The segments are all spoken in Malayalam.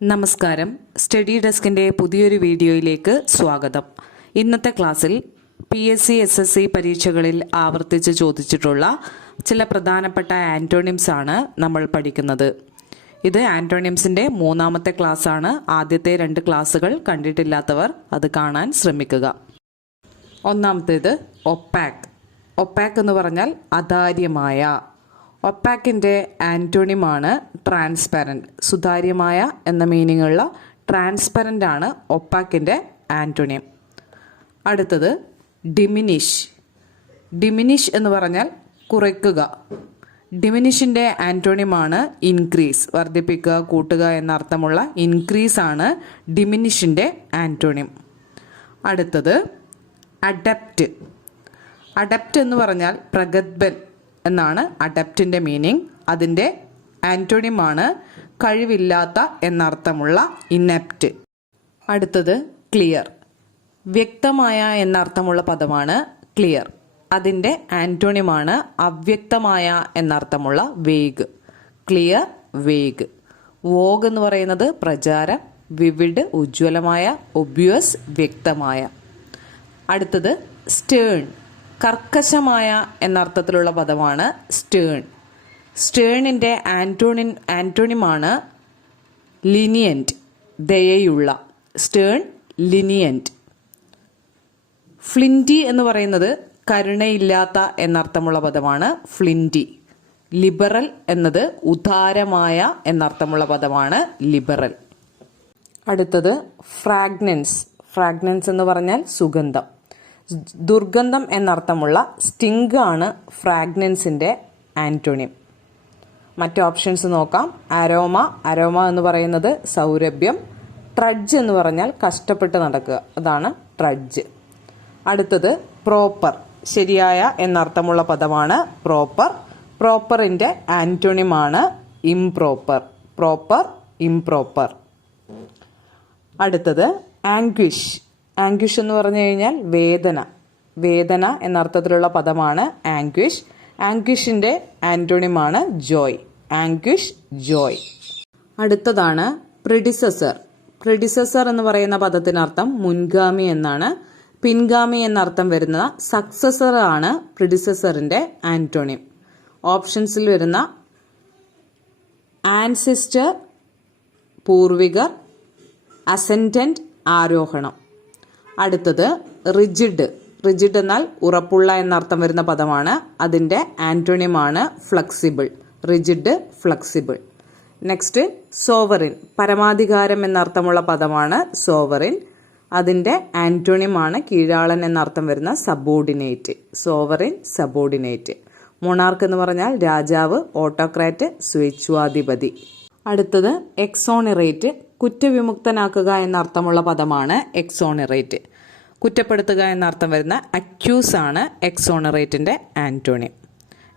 നമസ്കാരം. സ്റ്റഡി ഡെസ്കിൻ്റെ പുതിയൊരു വീഡിയോയിലേക്ക് സ്വാഗതം. ഇന്നത്തെ ക്ലാസ്സിൽ PSC SSC പരീക്ഷകളിൽ ആവർത്തിച്ച് ചോദിച്ചിട്ടുള്ള ചില പ്രധാനപ്പെട്ട ആൻറ്റോണിംസ് ആണ് നമ്മൾ പഠിക്കുന്നത്. ഇത് ആൻറ്റോണിംസിൻ്റെ മൂന്നാമത്തെ ക്ലാസ്സാണ്. ആദ്യത്തെ 2 ക്ലാസ്സുകൾ കണ്ടിട്ടില്ലാത്തവർ അത് കാണാൻ ശ്രമിക്കുക. ഒന്നാമത്തേത് ഒപ്പാക്ക്. ഒപ്പാക്ക് എന്ന് പറഞ്ഞാൽ അതാര്യമായ. ഒപ്പാക്കിൻ്റെ ആൻറ്റോണിമാണ് ട്രാൻസ്പെറൻറ്റ്. സുതാര്യമായ എന്ന മീനിങ്ങുള്ള ട്രാൻസ്പെറൻ്റ് ആണ് ഒപ്പാക്കിൻ്റെ ആൻറ്റോണിയം. അടുത്തത് ഡിമിനിഷ്. ഡിമിനിഷ് എന്ന് പറഞ്ഞാൽ കുറയ്ക്കുക. ഡിമിനിഷിൻ്റെ ആൻറ്റോണിയമാണ് ഇൻക്രീസ്. വർദ്ധിപ്പിക്കുക, കൂട്ടുക എന്നർത്ഥമുള്ള ഇൻക്രീസ് ആണ് ഡിമിനിഷിൻ്റെ ആൻറ്റോണിയം. അടുത്തത് അഡപ്റ്റ്. അഡപ്റ്റ് എന്ന് പറഞ്ഞാൽ പ്രഗത്ഭൻ എന്നാണ് അഡപ്റ്റിൻ്റെ മീനിങ്. അതിൻ്റെ ആൻറ്റോണിയമാണ് കഴിവില്ലാത്ത എന്നർത്ഥമുള്ള ഇനെപ്റ്റ്. അടുത്തത് ക്ലിയർ. വ്യക്തമായ എന്നർത്ഥമുള്ള പദമാണ് ക്ലിയർ. അതിൻ്റെ ആൻറ്റോണിയമാണ് അവ്യക്തമായ എന്നർത്ഥമുള്ള വേഗ്. Clear, vague. വോഗ് എന്ന് പറയുന്നത് പ്രചാരം, വിവിഡ് ഉജ്ജ്വലമായ, ഒബ്വിയസ് വ്യക്തമായ. അടുത്തത് സ്റ്റേൺ. കർക്കശമായ എന്നർത്ഥത്തിലുള്ള പദമാണ് സ്റ്റേൺ. സ്റ്റേണിൻ്റെ ആൻറ്റോണിമാണ് ലിനിയൻറ്റ്, ദയയുള്ള. സ്റ്റേൺ, ലിനിയൻറ്റ്. ഫ്ലിൻറ്റി എന്ന് പറയുന്നത് കരുണയില്ലാത്ത എന്നർത്ഥമുള്ള പദമാണ് ഫ്ലിൻറ്റി. ലിബറൽ എന്നത് ഉദാരമായ എന്നർത്ഥമുള്ള പദമാണ് ലിബറൽ. അടുത്തത് ഫ്രാഗ്രൻസ്. ഫ്രാഗ്രൻസ് എന്ന് പറഞ്ഞാൽ സുഗന്ധം. ദുർഗന്ധം എന്നർത്ഥമുള്ള സ്റ്റിങ്ക് ആണ് ഫ്രാഗ്രൻസിൻ്റെ ആൻറ്റോണിയം. മറ്റ് ഓപ്ഷൻസ് നോക്കാം. അരോമ. അരോമ എന്ന് പറയുന്നത് സൗരഭ്യം. ട്രഡ്ജ് എന്ന് പറഞ്ഞാൽ കഷ്ടപ്പെട്ട് നടക്കുക, അതാണ് ട്രഡ്ജ്. അടുത്തത് പ്രോപ്പർ. ശരിയായ എന്നർത്ഥമുള്ള പദമാണ് പ്രോപ്പർ. പ്രോപ്പറിൻ്റെ ആൻറ്റോണിയമാണ് ഇംപ്രോപ്പർ. Proper, improper. അടുത്തത് ആംഗ്വിഷ്. ആംഗ്വിഷ് എന്ന് പറഞ്ഞു കഴിഞ്ഞാൽ വേദന. വേദന എന്നർത്ഥത്തിലുള്ള പദമാണ് ആംഗ്വിഷ്. ആംഗ്വിഷിൻ്റെ ആൻറ്റോണിയമാണ് ജോയ്. ആംഗ്വിഷ്, ജോയ്. അടുത്തതാണ് പ്രിഡിസസർ. പ്രിഡിസസർ എന്ന് പറയുന്ന പദത്തിനർത്ഥം മുൻഗാമി എന്നാണ്. പിൻഗാമി എന്നർത്ഥം വരുന്ന സക്സസർ ആണ് പ്രിഡിസസറിൻ്റെ ആൻറ്റോണിയം. ഓപ്ഷൻസിൽ വരുന്ന ആൻസിസ്റ്റർ പൂർവികർ, അസെൻഡന്റ് ആരോഹണം. അടുത്തത് റിജിഡ്. റിജിഡ് എന്നാൽ ഉറപ്പുള്ള എന്നർത്ഥം വരുന്ന പദമാണ്. അതിൻ്റെ ആൻറ്റോണിയമാണ് flexible. Rigid, flexible. Next sovereign. പരമാധികാരം എന്നർത്ഥമുള്ള പദമാണ് സോവറിൻ. അതിൻ്റെ ആൻറ്റോണിയമാണ് കീഴാളൻ എന്നർത്ഥം വരുന്ന സബോർഡിനേറ്റ്. Sovereign, subordinate. മൊണാർക്ക് എന്ന് പറഞ്ഞാൽ രാജാവ്, ഓട്ടോക്രാറ്റ്, സ്വേച്ഛാധിപതി. അടുത്തത് എക്സോണിറേറ്റ്. കുറ്റവിമുക്തനാക്കുക എന്നർത്ഥമുള്ള പദമാണ് എക്സോണിറേറ്റ്. കുറ്റപ്പെടുത്തുക എന്നർത്ഥം വരുന്ന അക്യൂസ് ആണ് എക്സോണിറേറ്റിൻ്റെ ആൻറ്റോണിയം.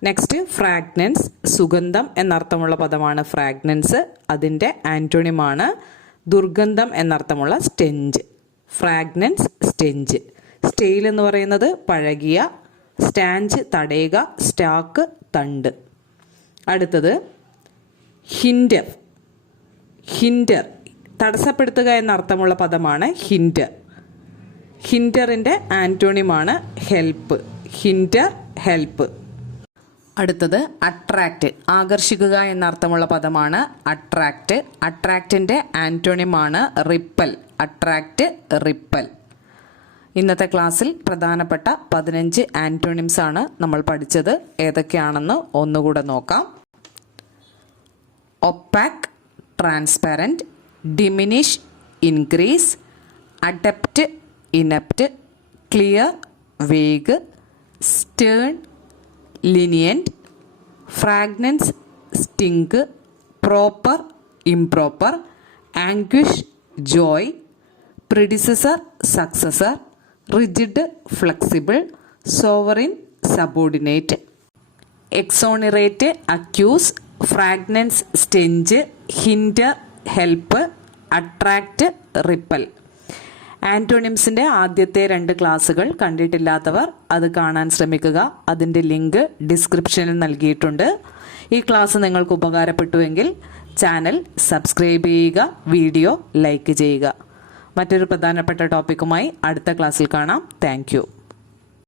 Next fragrance. സുഗന്ധം എന്നർത്ഥമുള്ള പദമാണ് ഫ്രാഗ്രൻസ്. അതിൻ്റെ ആൻറ്റോണിയമാണ് ദുർഗന്ധം എന്നർത്ഥമുള്ള സ്റ്റെഞ്ച്. ഫ്രാഗ്രൻസ്, സ്റ്റെഞ്ച്. സ്റ്റെയിൽ എന്ന് പറയുന്നത് പഴകിയ, സ്റ്റാഞ്ച് തടയുക, സ്റ്റാക്ക് തണ്ട്. അടുത്തത് ഹിൻഡർ. ഹിൻഡർ തടസ്സപ്പെടുത്തുക എന്നർത്ഥമുള്ള പദമാണ് ഹിൻഡർ. ഹിൻഡറിൻ്റെ ആൻറ്റോണിയമാണ് ഹെൽപ്പ്. Hinder, help. അടുത്തത് അട്രാക്റ്റ്. ആകർഷിക്കുക എന്നർത്ഥമുള്ള പദമാണ് അട്രാക്റ്റ്. അട്രാക്റ്റിൻ്റെ ആൻറ്റോണിയമാണ് റിപ്പൽ. Attract, ripple. ഇന്നത്തെ ക്ലാസ്സിൽ പ്രധാനപ്പെട്ട 15 ആൻറ്റോണിംസ് ആണ് നമ്മൾ പഠിച്ചത്. ഏതൊക്കെയാണെന്ന് ഒന്നുകൂടെ നോക്കാം. Opaque, transparent. Diminish, increase. Adept, inept. Clear, vague. Stern, lenient. Fragrance, stink. Proper, improper. Anguish, joy. Predecessor, successor. Rigid, flexible. Sovereign, subordinate. Exonerate, accuse. Fragrance, stench. Hinder, help. Attract, repel. ആൻറ്റോണിംസിൻ്റെ ആദ്യത്തെ 2 ക്ലാസ്സുകൾ കണ്ടിട്ടില്ലാത്തവർ അത് കാണാൻ ശ്രമിക്കുക. അതിൻ്റെ ലിങ്ക് ഡിസ്ക്രിപ്ഷനിൽ നൽകിയിട്ടുണ്ട്. ഈ ക്ലാസ് നിങ്ങൾക്ക് ഉപകാരപ്പെട്ടുവെങ്കിൽ ചാനൽ സബ്സ്ക്രൈബ് ചെയ്യുക, വീഡിയോ ലൈക്ക് ചെയ്യുക. മറ്റൊരു പ്രധാനപ്പെട്ട ടോപ്പിക്കുമായി അടുത്ത ക്ലാസ്സിൽ കാണാം. താങ്ക്